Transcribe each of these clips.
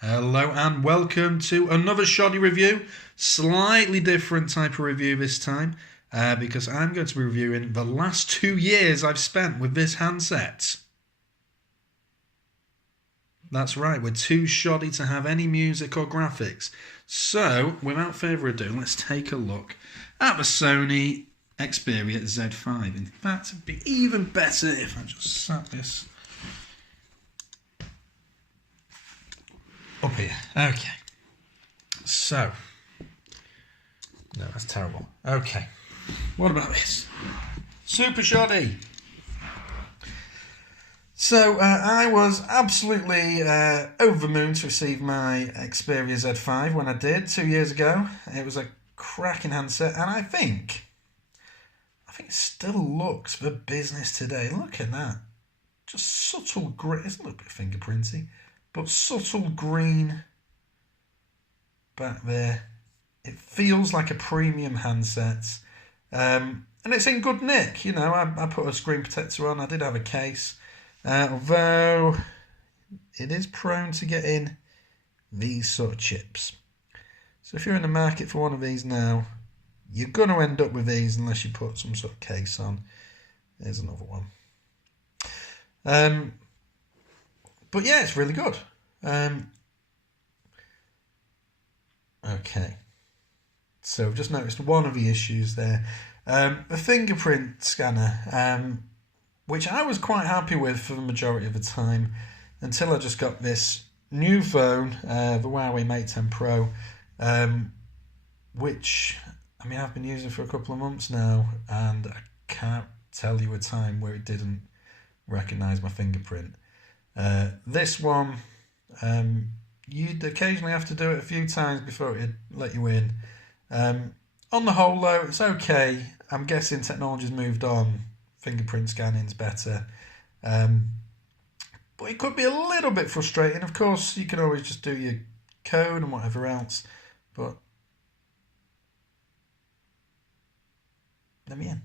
Hello and welcome to another shoddy review. Slightly different type of review this time because I'm going to be reviewing the last 2 years I've spent with this handset. That's right, we're too shoddy to have any music or graphics. So, without further ado, let's take a look at the Sony Xperia Z5. In fact, it'd be even better if I just sat this up here. Okay. So. No, that's terrible. Okay. What about this? Super shoddy. So, I was absolutely over the moon to receive my Xperia Z5 when I did 2 years ago. It was a cracking handset, and I think it still looks for business today. Look at that. Just subtle green. It's a little bit fingerprinty, but subtle green back there. It feels like a premium handset, and it's in good nick. You know, I put a screen protector on. I did have a case, although it is prone to getting these sort of chips. So if you're in the market for one of these now, you're going to end up with these unless you put some sort of case on. There's another one. But yeah, it's really good. Okay. So I've just noticed one of the issues there. The fingerprint scanner, which I was quite happy with for the majority of the time, until I just got this new phone, the Huawei Mate 10 Pro, which, I mean, I've been using for a couple of months now, and I can't tell you a time where it didn't recognise my fingerprint. This one, you'd occasionally have to do it a few times before it'd let you in. On the whole, though, it's okay. I'm guessing technology's moved on. Fingerprint scanning's better. But it could be a little bit frustrating. Of course, you can always just do your code and whatever else. But let me in.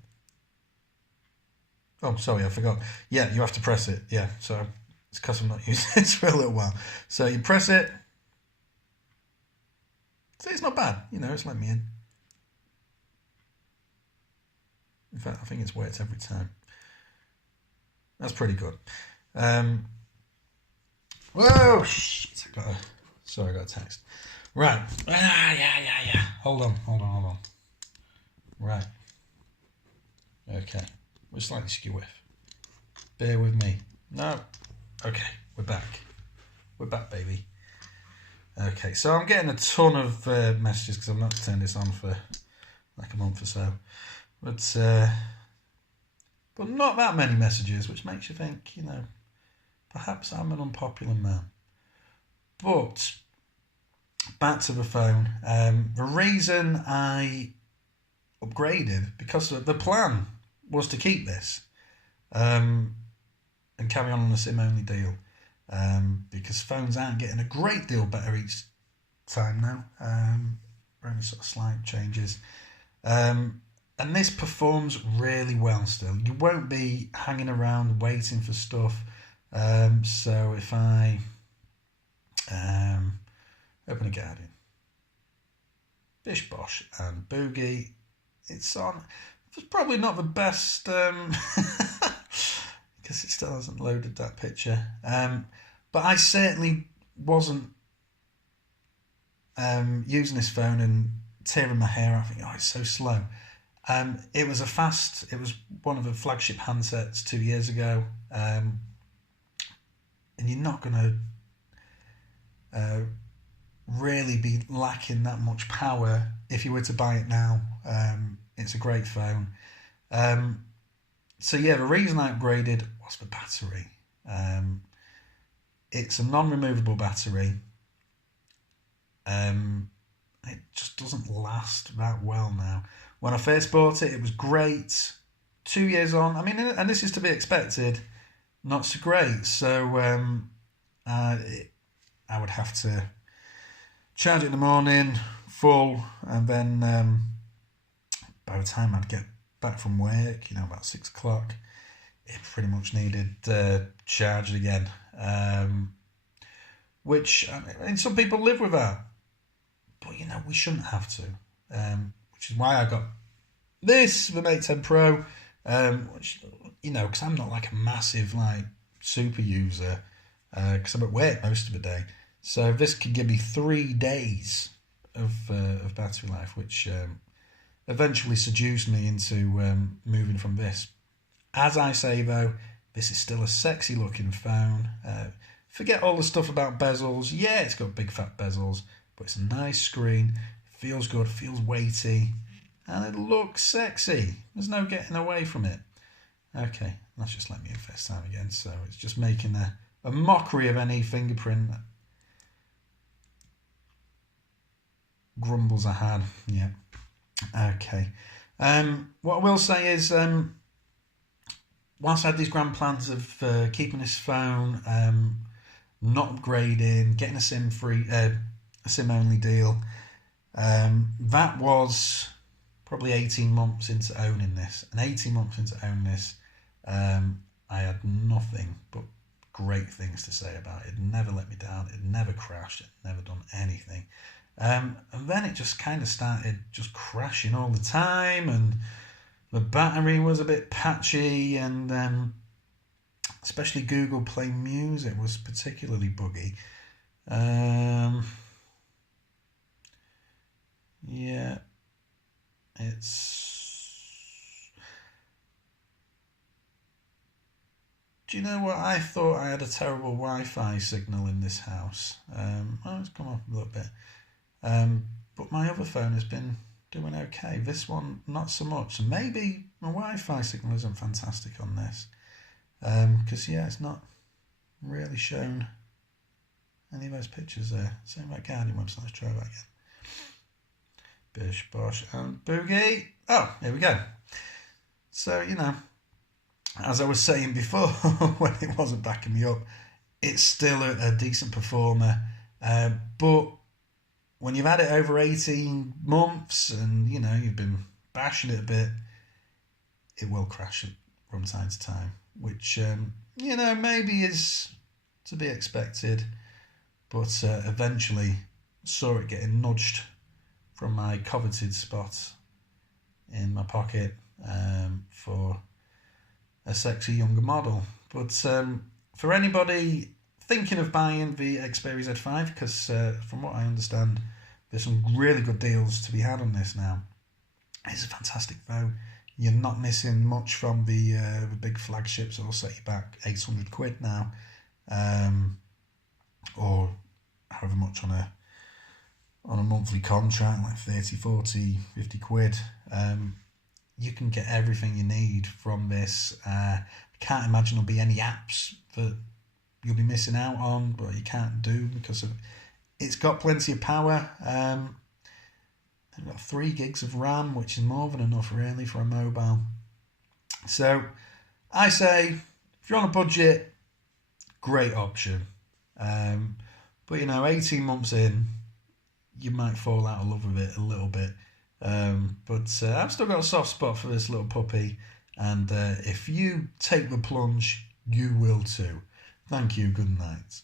Oh, sorry, I forgot. Yeah, you have to press it. Yeah, so it's because I'm not using it for a little while. So you press it. So it's not bad, you know, it's let me in. In fact, I think it's worked every time. That's pretty good. Whoa, shit, sorry, I got a text. Right, yeah. Hold on. Right. Okay, we're slightly skew with. Bear with me. No. Okay, we're back. We're back, baby. Okay, so I'm getting a ton of messages because I've not turned this on for like a month or so, but not that many messages, which makes you think, you know, perhaps I'm an unpopular man. But back to the phone. The reason I upgraded, because the plan was to keep this and carry on a SIM-only deal. Because phones aren't getting a great deal better each time now. Only sort of slight changes. And this performs really well still. You won't be hanging around waiting for stuff. So if I open a Guardian, Bish Bosh and Boogie, it's on. It's probably not the best because it still hasn't loaded that picture. But I certainly wasn't using this phone and tearing my hair out. I think, oh, it's so slow. It was one of the flagship handsets 2 years ago. And you're not going to really be lacking that much power if you were to buy it now. It's a great phone. So yeah, the reason I upgraded was the battery. It's a non-removable battery. It just doesn't last that well now. When I first bought it, it was great. 2 years on, I mean, and this is to be expected, not so great. So I would have to charge it in the morning, full, and then by the time I'd get back from work, you know, about 6 o'clock, it pretty much needed charged again. which, I mean, some people live with that. But, you know, we shouldn't have to. Which is why I got this, the Mate 10 Pro, which, you know, because I'm not like a massive, like, super user, because I'm at work most of the day. So this could give me 3 days of battery life, which eventually seduced me into moving from this. As I say, though, this is still a sexy looking phone. Forget all the stuff about bezels. Yeah, it's got big fat bezels, but it's a nice screen. It feels good, feels weighty, and it looks sexy. There's no getting away from it. Okay, let's just let me in first time again. So it's just making a mockery of any fingerprint grumbles I had. Yeah. Okay. What I will say is, whilst I had these grand plans of keeping this phone, not upgrading, getting a SIM only deal, that was probably 18 months into owning this. And 18 months into owning this, I had nothing but great things to say about it. It never let me down. It never crashed. It never done anything. And then it just kind of started just crashing all the time, and the battery was a bit patchy, and especially Google Play Music was particularly buggy. Yeah, it's... Do you know what? I thought I had a terrible Wi-Fi signal in this house. Oh, it's come up a little bit. But my other phone has been doing okay. This one, not so much. And maybe my Wi-Fi signal isn't fantastic on this. Because, yeah, it's not really shown any of those pictures there. Same about Guardian website. Let's try that again. Bish, bosh, and boogie. Oh, here we go. So, you know, as I was saying before, when it wasn't backing me up, it's still a decent performer. But when you've had it over 18 months and, you know, you've been bashing it a bit, it will crash from time to time, which, you know, maybe is to be expected, but eventually saw it getting nudged from my coveted spot in my pocket for a sexy younger model. But for anybody thinking of buying the Xperia Z5, because from what I understand, there's some really good deals to be had on this now. It's a fantastic phone. You're not missing much from the big flagships that will set you back 800 quid now, or however much on a monthly contract, like 30, 40, 50 quid. You can get everything you need from this. I can't imagine there'll be any apps that you'll be missing out on, but you can't do because it's got plenty of power. They've got 3 gigs of RAM, which is more than enough really for a mobile. So I say, if you're on a budget, great option. But you know, 18 months in, you might fall out of love with it a little bit. But I've still got a soft spot for this little puppy, and if you take the plunge, you will too. Thank you, good night.